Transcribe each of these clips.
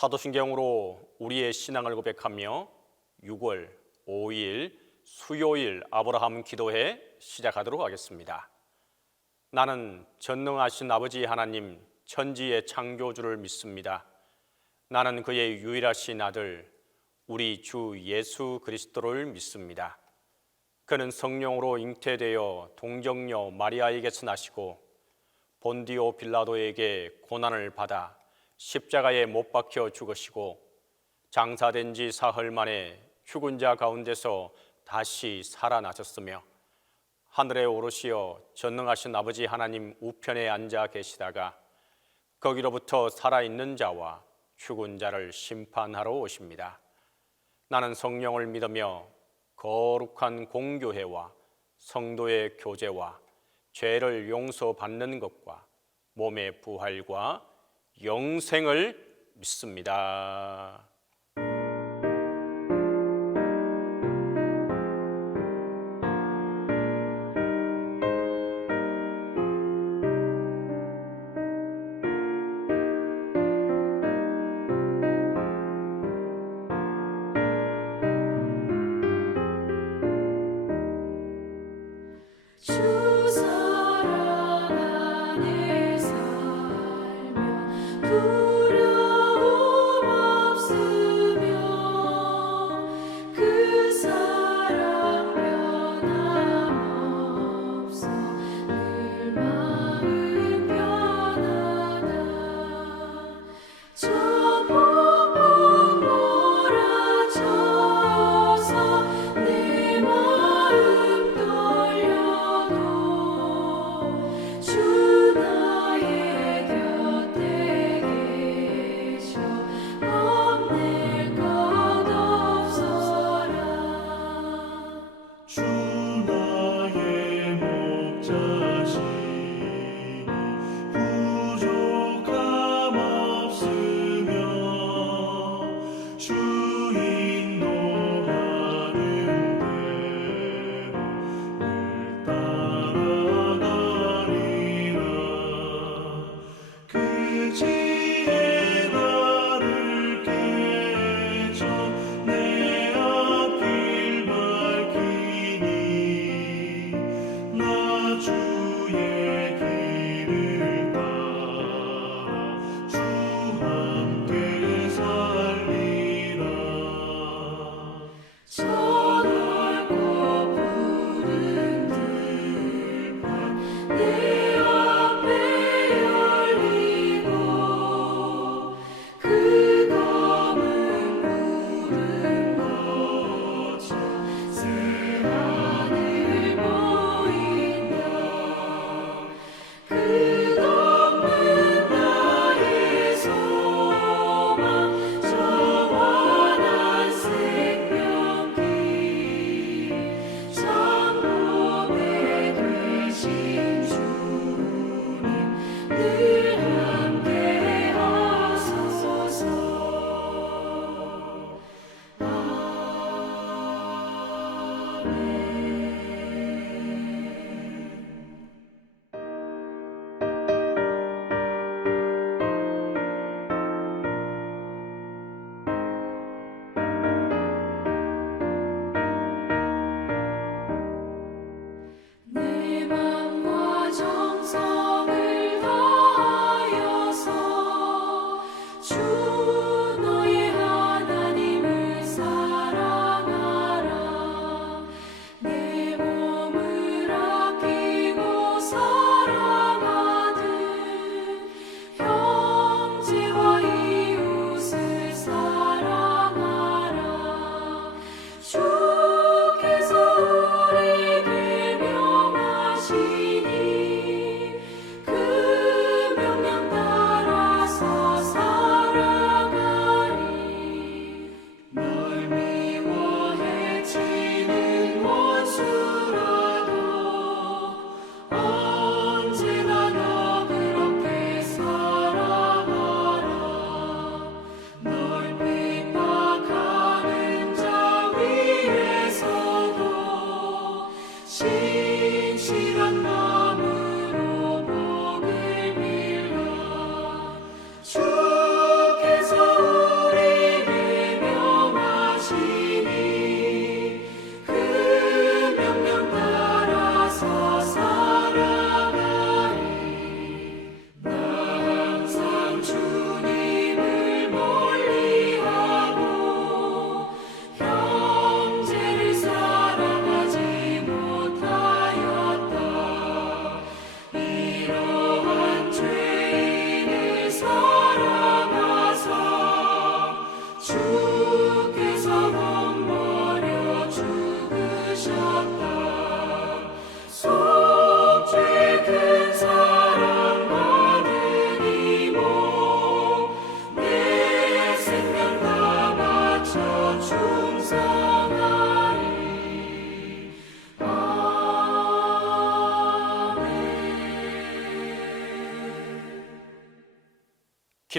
사도신경으로 우리의 신앙을 고백하며 6월 5일 수요일 아브라함 기도회 시작하도록 하겠습니다. 나는 전능하신 아버지 하나님 천지의 창조주를 믿습니다. 나는 그의 유일하신 아들 우리 주 예수 그리스도를 믿습니다. 그는 성령으로 잉태되어 동정녀 마리아에게서 나시고 본디오 빌라도에게 고난을 받아 십자가에 못 박혀 죽으시고 장사된 지 사흘 만에 죽은 자 가운데서 다시 살아나셨으며 하늘에 오르시어 전능하신 아버지 하나님 우편에 앉아 계시다가 거기로부터 살아있는 자와 죽은 자를 심판하러 오십니다. 나는 성령을 믿으며 거룩한 공교회와 성도의 교제와 죄를 용서받는 것과 몸의 부활과 영생을 믿습니다.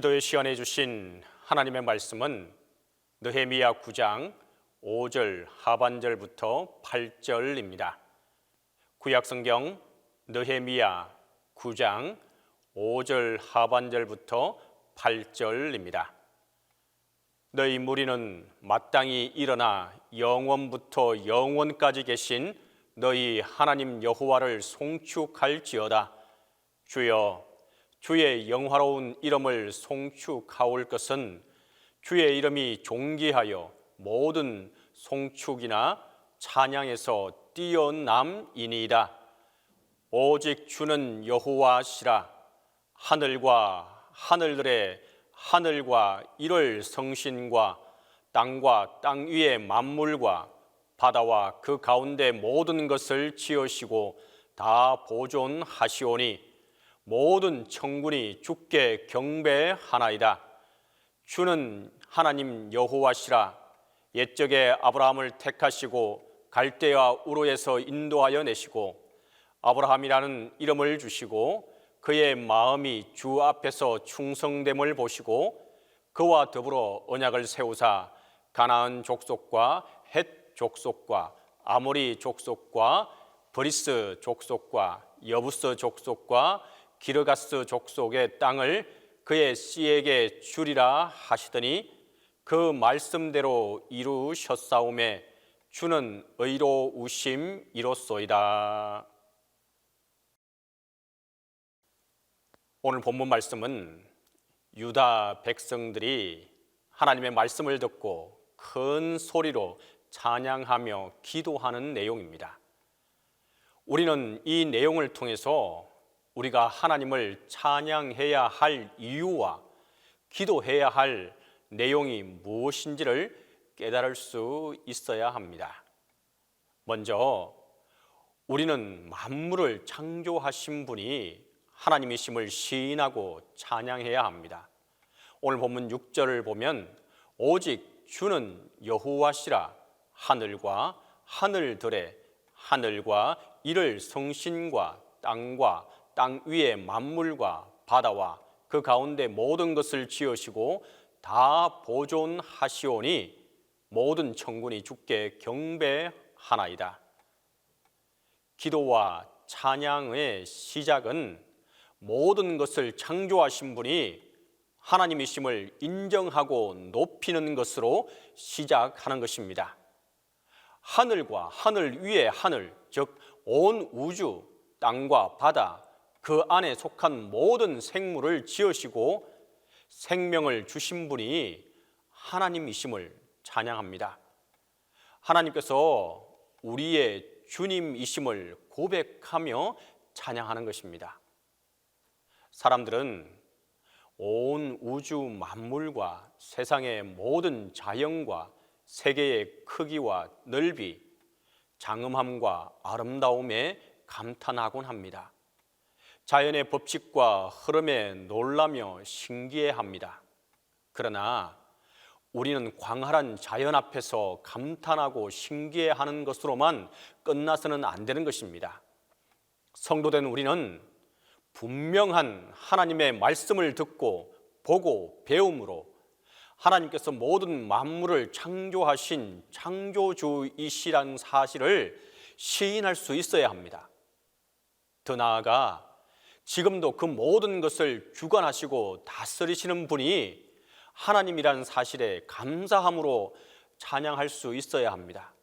기도의 시간에 주신 하나님의 말씀은 느헤미야 9장 5절 하반절부터 8절입니다. 구약성경 느헤미야 9장 5절 하반절부터 8절입니다. 너희 무리는 마땅히 일어나 영원부터 영원까지 계신 너희 하나님 여호와를 송축할지어다. 주여, 주의 영화로운 이름을 송축하올 것은 주의 이름이 존귀하여 모든 송축이나 찬양에서 뛰어남이니이다. 오직 주는 여호와시라. 하늘과 하늘들의 하늘과 이를 성신과 땅과 땅 위의 만물과 바다와 그 가운데 모든 것을 지으시고 다 보존하시오니 모든 천군이 주께 경배하나이다. 주는 하나님 여호와시라. 옛적에 아브라함을 택하시고 갈대아 우르에서 인도하여 내시고 아브라함이라는 이름을 주시고 그의 마음이 주 앞에서 충성됨을 보시고 그와 더불어 언약을 세우사 가나안 족속과 헷 족속과 아모리 족속과 브리스 족속과 여부스 족속과 기르가스 족속의 땅을 그의 씨에게 주리라 하시더니 그 말씀대로 이루셨사오매 주는 의로우심이로소이다. 오늘 본문 말씀은 유다 백성들이 하나님의 말씀을 듣고 큰 소리로 찬양하며 기도하는 내용입니다. 우리는 이 내용을 통해서 우리가 하나님을 찬양해야 할 이유와 기도해야 할 내용이 무엇인지를 깨달을 수 있어야 합니다. 먼저 우리는 만물을 창조하신 분이 하나님이심을 시인하고 찬양해야 합니다. 오늘 본문 6절을 보면 오직 주는 여호와시라. 하늘과 하늘들의 하늘과 이를 성신과 땅과 땅 위의 만물과 바다와 그 가운데 모든 것을 지으시고 다 보존하시오니 모든 천군이 주께 경배하나이다. 기도와 찬양의 시작은 모든 것을 창조하신 분이 하나님이심을 인정하고 높이는 것으로 시작하는 것입니다. 하늘과 하늘 위의 하늘, 즉 온 우주, 땅과 바다, 그 안에 속한 모든 생물을 지으시고 생명을 주신 분이 하나님이심을 찬양합니다. 하나님께서 우리의 주님이심을 고백하며 찬양하는 것입니다. 사람들은 온 우주 만물과 세상의 모든 자연과 세계의 크기와 넓이, 장엄함과 아름다움에 감탄하곤 합니다. 자연의 법칙과 흐름에 놀라며 신기해합니다. 그러나 우리는 광활한 자연 앞에서 감탄하고 신기해하는 것으로만 끝나서는 안 되는 것입니다. 성도된 우리는 분명한 하나님의 말씀을 듣고 보고 배움으로 하나님께서 모든 만물을 창조하신 창조주이시라는 사실을 시인할 수 있어야 합니다. 더 나아가 지금도 그 모든 것을 주관하시고 다스리시는 분이 하나님이라는 사실에 감사함으로 찬양할 수 있어야 합니다.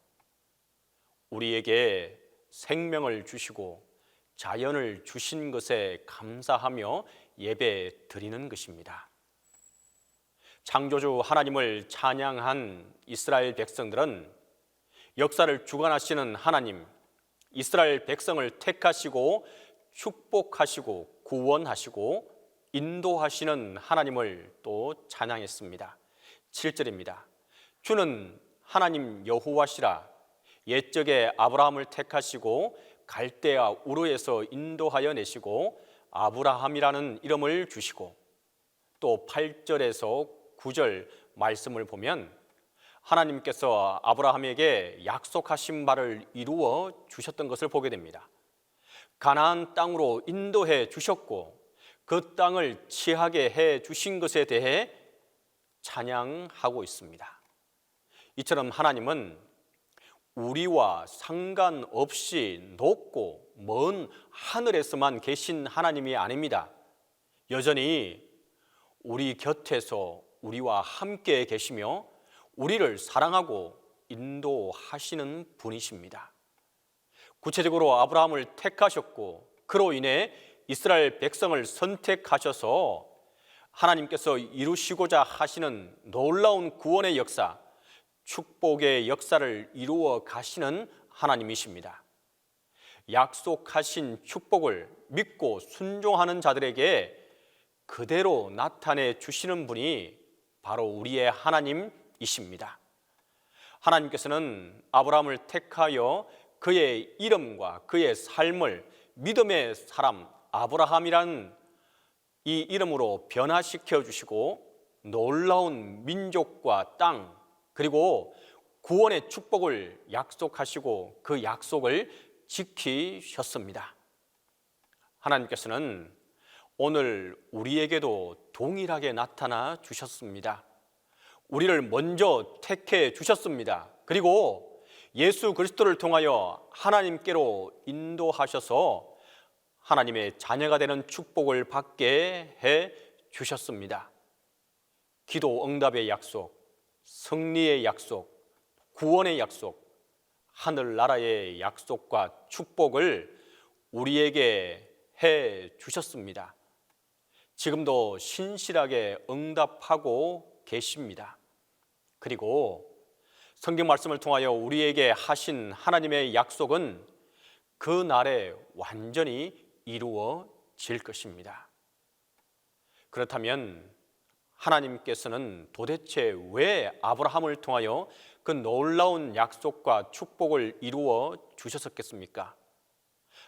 우리에게 생명을 주시고 자연을 주신 것에 감사하며 예배 드리는 것입니다. 창조주 하나님을 찬양한 이스라엘 백성들은 역사를 주관하시는 하나님, 이스라엘 백성을 택하시고 축복하시고 구원하시고 인도하시는 하나님을 또 찬양했습니다. 7절입니다. 주는 하나님 여호와시라. 옛적에 아브라함을 택하시고 갈대아 우르에서 인도하여 내시고 아브라함이라는 이름을 주시고 또 8절에서 9절 말씀을 보면 하나님께서 아브라함에게 약속하신 바를 이루어 주셨던 것을 보게 됩니다. 가나안 땅으로 인도해 주셨고 그 땅을 취하게 해 주신 것에 대해 찬양하고 있습니다. 이처럼 하나님은 우리와 상관없이 높고 먼 하늘에서만 계신 하나님이 아닙니다. 여전히 우리 곁에서 우리와 함께 계시며 우리를 사랑하고 인도하시는 분이십니다. 구체적으로 아브라함을 택하셨고 그로 인해 이스라엘 백성을 선택하셔서 하나님께서 이루시고자 하시는 놀라운 구원의 역사, 축복의 역사를 이루어 가시는 하나님이십니다. 약속하신 축복을 믿고 순종하는 자들에게 그대로 나타내 주시는 분이 바로 우리의 하나님이십니다. 하나님께서는 아브라함을 택하여 그의 이름과 그의 삶을 믿음의 사람 아브라함이라는 이 이름으로 변화시켜 주시고 놀라운 민족과 땅 그리고 구원의 축복을 약속하시고 그 약속을 지키셨습니다. 하나님께서는 오늘 우리에게도 동일하게 나타나 주셨습니다. 우리를 먼저 택해 주셨습니다. 그리고 예수 그리스도를 통하여 하나님께로 인도하셔서 하나님의 자녀가 되는 축복을 받게 해 주셨습니다. 기도 응답의 약속, 승리의 약속, 구원의 약속, 하늘나라의 약속과 축복을 우리에게 해 주셨습니다. 지금도 신실하게 응답하고 계십니다. 그리고 성경 말씀을 통하여 우리에게 하신 하나님의 약속은 그 날에 완전히 이루어질 것입니다. 그렇다면 하나님께서는 도대체 왜 아브라함을 통하여 그 놀라운 약속과 축복을 이루어 주셨었겠습니까?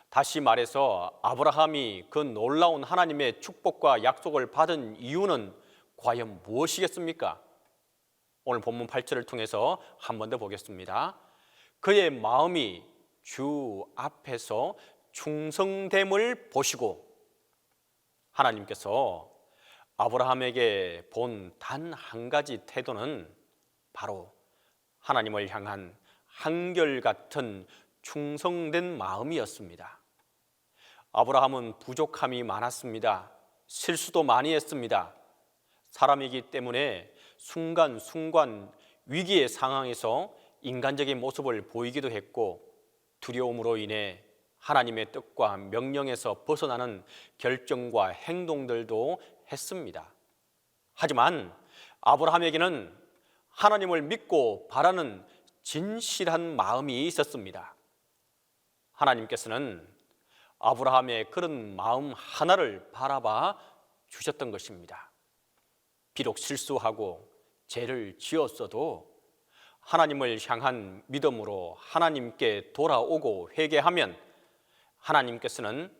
다시 말해서 아브라함이 그 놀라운 하나님의 축복과 약속을 받은 이유는 과연 무엇이겠습니까? 오늘 본문 8절을 통해서 한 번 더 보겠습니다. 그의 마음이 주 앞에서 충성됨을 보시고, 하나님께서 아브라함에게 본 단 한 가지 태도는 바로 하나님을 향한 한결같은 충성된 마음이었습니다. 아브라함은 부족함이 많았습니다. 실수도 많이 했습니다. 사람이기 때문에 순간순간 위기의 상황에서 인간적인 모습을 보이기도 했고, 두려움으로 인해 하나님의 뜻과 명령에서 벗어나는 결정과 행동들도 했습니다. 하지만 아브라함에게는 하나님을 믿고 바라는 진실한 마음이 있었습니다. 하나님께서는 아브라함의 그런 마음 하나를 바라봐 주셨던 것입니다. 비록 실수하고 죄를 지었어도 하나님을 향한 믿음으로 하나님께 돌아오고 회개하면 하나님께서는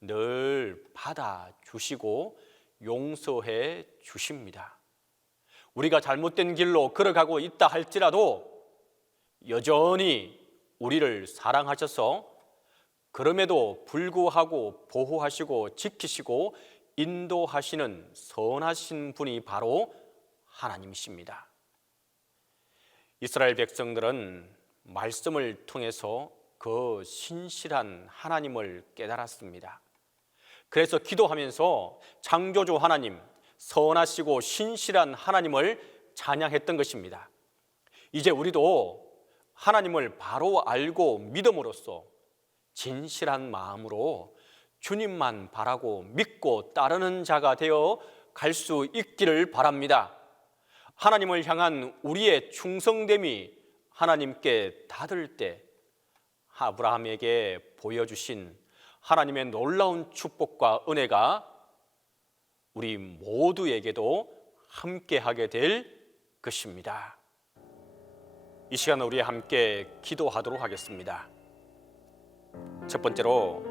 늘 받아주시고 용서해 주십니다. 우리가 잘못된 길로 걸어가고 있다 할지라도 여전히 우리를 사랑하셔서 그럼에도 불구하고 보호하시고 지키시고 인도하시는 선하신 분이 바로 하나님이십니다. 이스라엘 백성들은 말씀을 통해서 그 신실한 하나님을 깨달았습니다. 그래서 기도하면서 창조주 하나님, 선하시고 신실한 하나님을 찬양했던 것입니다. 이제 우리도 하나님을 바로 알고 믿음으로써 진실한 마음으로 주님만 바라고 믿고 따르는 자가 되어 갈 수 있기를 바랍니다. 하나님을 향한 우리의 충성됨이 하나님께 닿을 때 아브라함에게 보여주신 하나님의 놀라운 축복과 은혜가 우리 모두에게도 함께하게 될 것입니다. 이 시간 우리 함께 기도하도록 하겠습니다. 첫 번째로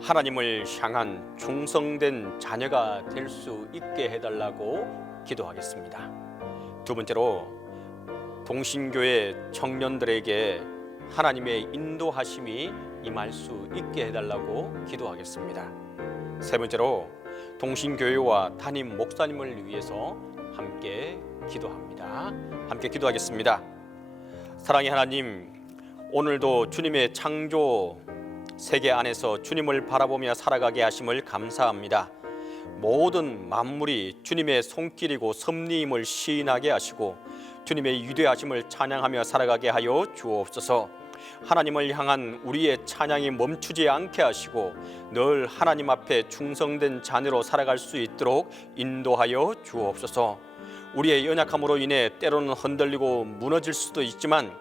하나님을 향한 충성된 자녀가 될 수 있게 해달라고 기도하겠습니다. 두 번째로 동신교회 청년들에게 하나님의 인도하심이 임할 수 있게 해달라고 기도하겠습니다. 세 번째로 동신교회와 담임 목사님을 위해서 함께 기도합니다. 함께 기도하겠습니다. 사랑의 하나님, 오늘도 주님의 창조 세계 안에서 주님을 바라보며 살아가게 하심을 감사합니다. 모든 만물이 주님의 손길이고 섭리임을 시인하게 하시고 주님의 위대하심을 찬양하며 살아가게 하여 주옵소서. 하나님을 향한 우리의 찬양이 멈추지 않게 하시고 늘 하나님 앞에 충성된 자녀로 살아갈 수 있도록 인도하여 주옵소서. 우리의 연약함으로 인해 때로는 흔들리고 무너질 수도 있지만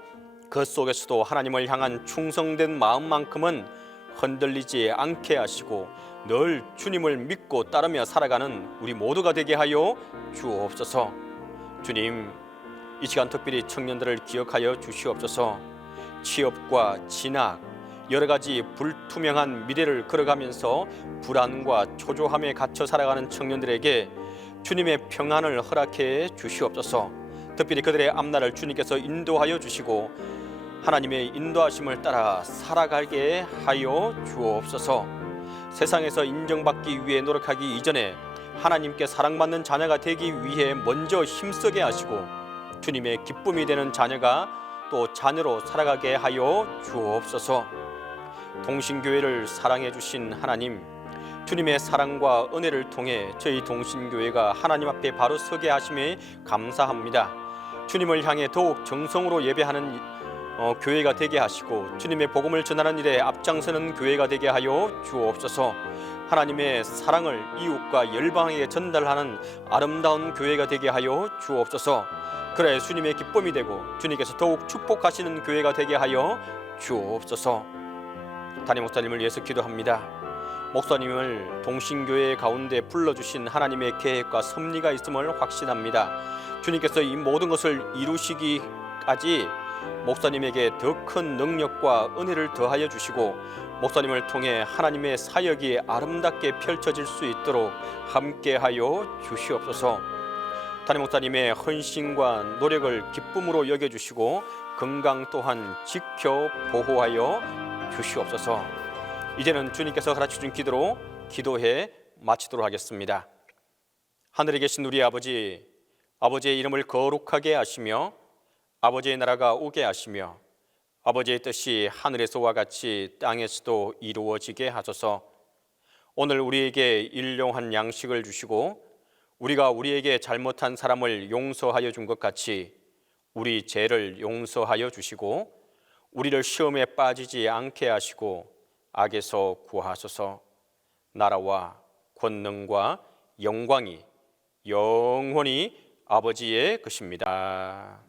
그 속에서도 하나님을 향한 충성된 마음만큼은 흔들리지 않게 하시고 늘 주님을 믿고 따르며 살아가는 우리 모두가 되게 하여 주옵소서. 주님, 이 시간 특별히 청년들을 기억하여 주시옵소서. 취업과 진학, 여러 가지 불투명한 미래를 걸어가면서 불안과 초조함에 갇혀 살아가는 청년들에게 주님의 평안을 허락해 주시옵소서. 특별히 그들의 앞날을 주님께서 인도하여 주시고 하나님의 인도하심을 따라 살아가게 하여 주옵소서. 세상에서 인정받기 위해 노력하기 이전에 하나님께 사랑받는 자녀가 되기 위해 먼저 힘쓰게 하시고 주님의 기쁨이 되는 자녀가 또 자녀로 살아가게 하여 주옵소서. 동신교회를 사랑해 주신 하나님, 주님의 사랑과 은혜를 통해 저희 동신교회가 하나님 앞에 바로 서게 하심에 감사합니다. 주님을 향해 더욱 정성으로 예배하는 교회가 되게 하시고 주님의 복음을 전하는 일에 앞장서는 교회가 되게 하여 주옵소서. 하나님의 사랑을 이웃과 열방에게 전달하는 아름다운 교회가 되게 하여 주옵소서. 그래 주님의 기쁨이 되고 주님께서 더욱 축복하시는 교회가 되게 하여 주옵소서. 담임 목사님을 위해서 기도합니다. 목사님을 동신교회 가운데 불러주신 하나님의 계획과 섭리가 있음을 확신합니다. 주님께서 이 모든 것을 이루시기까지 목사님에게 더 큰 능력과 은혜를 더하여 주시고 목사님을 통해 하나님의 사역이 아름답게 펼쳐질 수 있도록 함께하여 주시옵소서. 담임 목사님의 헌신과 노력을 기쁨으로 여겨주시고 건강 또한 지켜 보호하여 주시옵소서. 이제는 주님께서 가르쳐준 기도로 기도해 마치도록 하겠습니다. 하늘에 계신 우리 아버지, 아버지의 이름을 거룩하게 하시며 아버지의 나라가 오게 하시며 아버지의 뜻이 하늘에서와 같이 땅에서도 이루어지게 하소서. 오늘 우리에게 일용할 양식을 주시고 우리가 우리에게 잘못한 사람을 용서하여 준 것 같이 우리 죄를 용서하여 주시고 우리를 시험에 빠지지 않게 하시고 악에서 구하소서. 나라와 권능과 영광이 영원히 아버지의 것입니다.